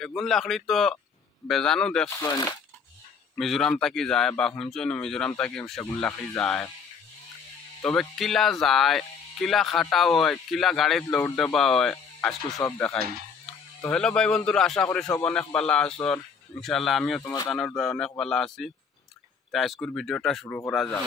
সেগুন লাকড়ি তো বেজানো দেখছো মিজোরাম থাকি যায় বা শুনছো মিজোরাম থাকি সেগুন লাকড়ি যায় তবে কিলা যায় কিলা খাটা হয় কিলা গাড়িত লোড দেওয়া হয় আজকে সব দেখাই তো হ্যালো ভাই বন্ধুরা আশা করি সব অনেক ভালো আছো ইনশাআল্লাহ আমিও তোমার তানোর অনেক ভালো আছি তাই আজকের ভিডিওটা শুরু করা যাক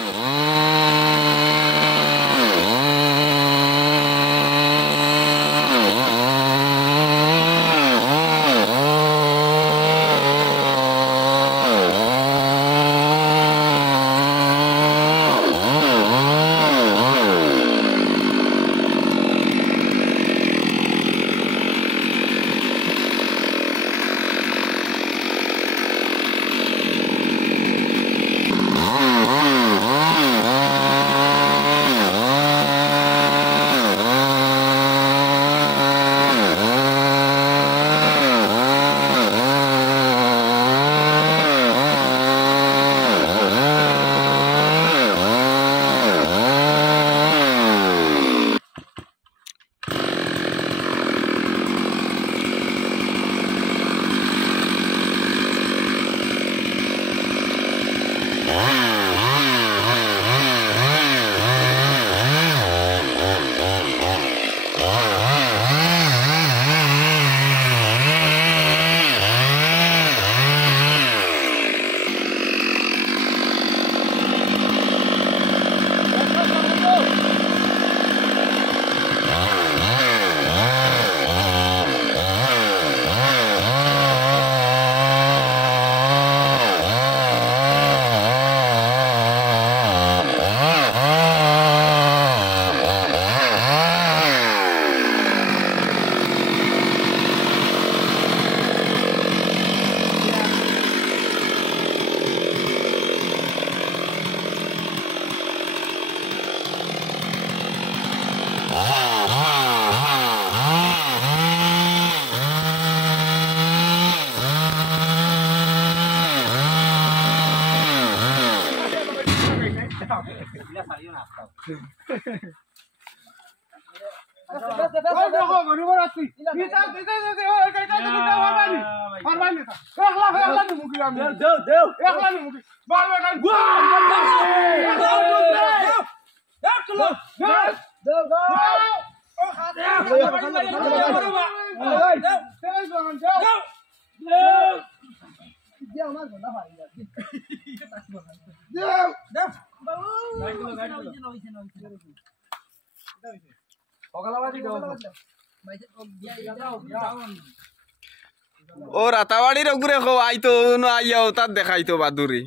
ও রাতাবাড়ির ওগুরে খো আইতো ন আইয়া তার দেখাইতো বাদুরি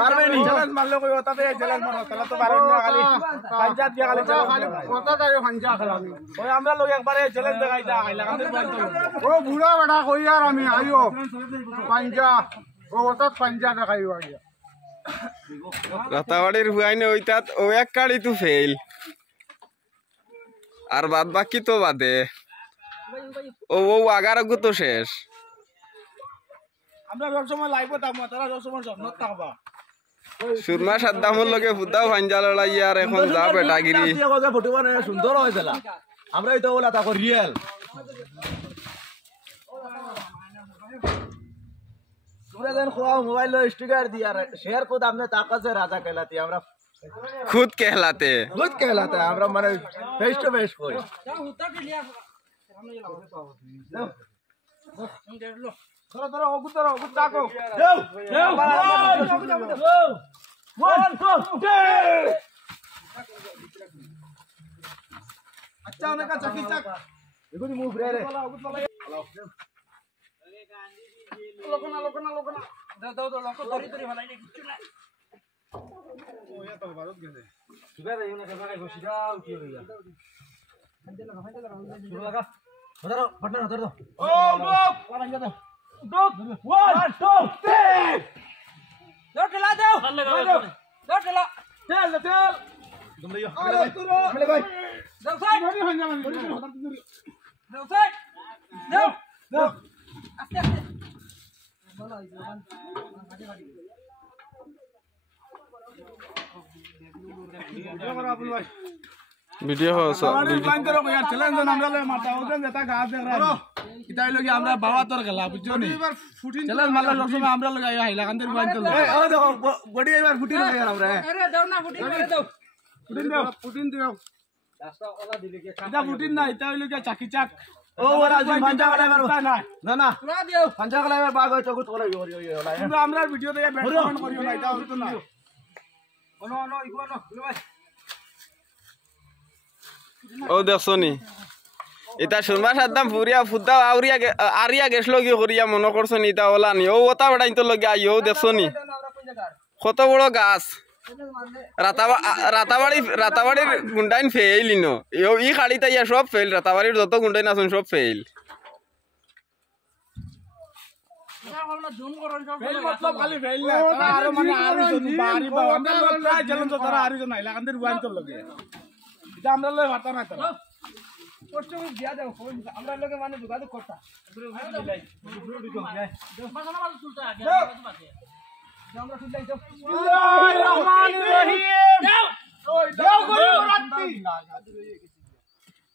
পারবেনি চ্যালেঞ্জ মারলে কই ওটাতে চ্যালেঞ্জ মারো তাহলে তো পারো না খালি পঞ্চায়েত দিয়া খালি খালি কথা তাই হঞ্জা খেলাবি ওই আমরা লোক একবারে চ্যালেঞ্জ দেখাইতা আইলা ও বুড়া বড়া কই আর আমি আইও পঞ্জা ও ওটা পঞ্জা দেখাইও আইয়া রাতাবাড়ির হুয়াইনে ওইতাত ও এক কাড়ি তো ফেল আর বাদ বাকি তো বাদে ও ও আগারগু তো শেষ আমরা সব সময় লাইভে থাকবো তারা সব সময় জন্নত থাকবা সুরমা সাদ্দামর লগে ফুদাও ফাঞ্জা লড়াই আর এখন যা বেটাগিরি ফটো বানায় সুন্দর হয়েছিল আমরা এই তো বলা তাকো রিয়েল তোমরা দেন খোয়া মোবাইল স্টিকার দিয়া শেয়ার কোড আপনি তাকাছে রাজা कहलाती আমরা खुद कहलाते আমরা মানে ফেস টু ফেস কই ধরো ওগুত তাকো দেও 1 2 আচ্ছা অনেক চাকি চাক এগুনি মুভ রে লোকনা দাও লোক তরি ভালাই নে কিছু না ও ইয়া তো ভারত গেছে সুগা দেই না কেবারে ঘষি দাও কি হইয়া ফাইতে লাগা ধরো বাটন ধরো ও ডক লাগা দাও ডক 1 2 3 দটলা দাও দটলা তেল তুমি ইয়া আরে ভাই দাও সাইড ধরি হন যাবে দাও সাইড দাও আস্তে আস্তে ভালো হইছে वीडियो हो सब চ্যালেঞ্জ আমরা মারতা ওদের যেটা গাছ দেখ ইতা হইলো কি আমরা বাবা তোর খেলা বুঝছো নি চ্যালেঞ্জ মারলে সব সময় আমরা লগাই হাইলা কান্দের বাইন তো ও দেখো বডি এবার ফুটিন লগাই আমরা আরে দাও না ফুটিন করে দাও ফুটিন দাও রাস্তা ওলা দিলে কি এটা ফুটিন না এটা হইলো কি চাকি চাক ও ওরা জি পাঞ্জা গলাই মারব না না পুরা দিও পাঞ্জা গলাই মার বাগ হইতো তো করাই ওলা কিন্তু আমরা ভিডিও দেখে ব্যাট কমেন্ট করিও না এটা হইতো না ওনো ওনো ইগোনো ভাই ও দেখছো নি এটা শুনবা সাদ্দাম ফুরিয়া ফুদা আরিয়া গেছলো কি করিয়া মনে করছো নি এটা ওলা নি ও ওটা বেড়াই তো লগে আইও দেখছো নি কত বড় গাছ রাতাবাড়ির গুন্ডাইন ফেইলি ন ই খাড়িতে ইয়া সব ফেল রাতাবাড়ির যত গুন্ডাইন আছেন সব ফেল मतलब खाली फेल ना आरो माने आरो बारी बा আমরা লোক প্রায় চ্যালেঞ্জ তারা আরি জন আইলা কান্দের ওয়ান তো লগে এটা আমরা লয় মাথা না তারা কষ্ট দিয়া দাও আমরা লগে মানে যোগাযোগ করতা আমরা শুনলাই তো বিসমিল্লাহির রহমানির রহিম দাও গরিব রাত্রি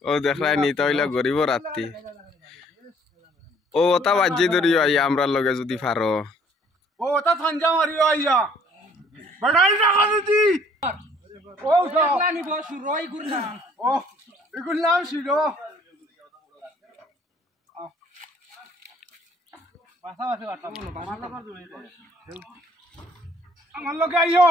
ও দেখলাই নি তাইলা গরিব রাত্রি ও ওটা বাজি ধরিও আইয়া আমরা লগে যদি পারো ও ওটা থাঞ্জা মারিও আইয়া বড়াই না কাজী ও দেখলা নি বস রই গুরনাম ও এগুল নাম ছিল পাসা পাসা কাটা বলো আমার লগর জুড়ে আমার লগে আইও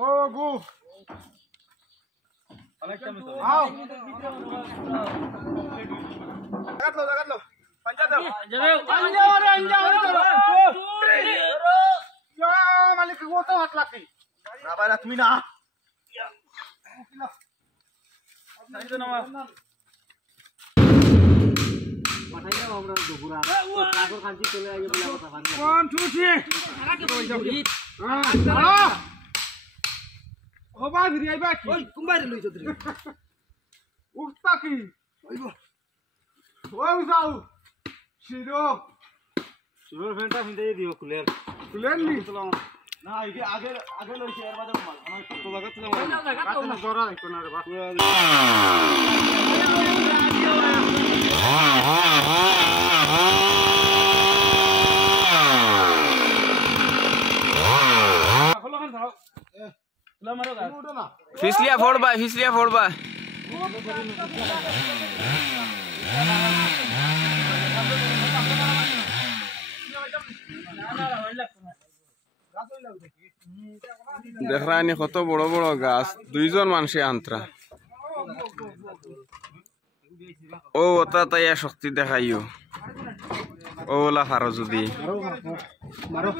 ও গু आओ लगा लो पंजा दो या मालिक वो तो हाथ लाती ना बाला তুমি না নাই তো না পাঠাই দাও আমরা দুপুরা কাগর কাঞ্চি চলে আইবে বলা কথা বান 1 2 3 হ্যাঁ ও ভাই ভিড়ি আইবা কি ওই কুম্বারে লইছ তুই উঠতা কি ওইবো ওই যাও শিরোর ফ্যানটা ফিন্দে দিও কুলের নি না আগে আগে আগে লইছে এর বাদে মাল আমার কত জায়গা তুলে না জায়গা তো না জরা আইতো না রে বাপ फिसलिया फोड़बा देख रहा है कत बड़ बड़ गाछ दुईजन मानसी आंतरा ओ ओता ताइया शक्ति देखाइयो ओला हारो जुदी मारो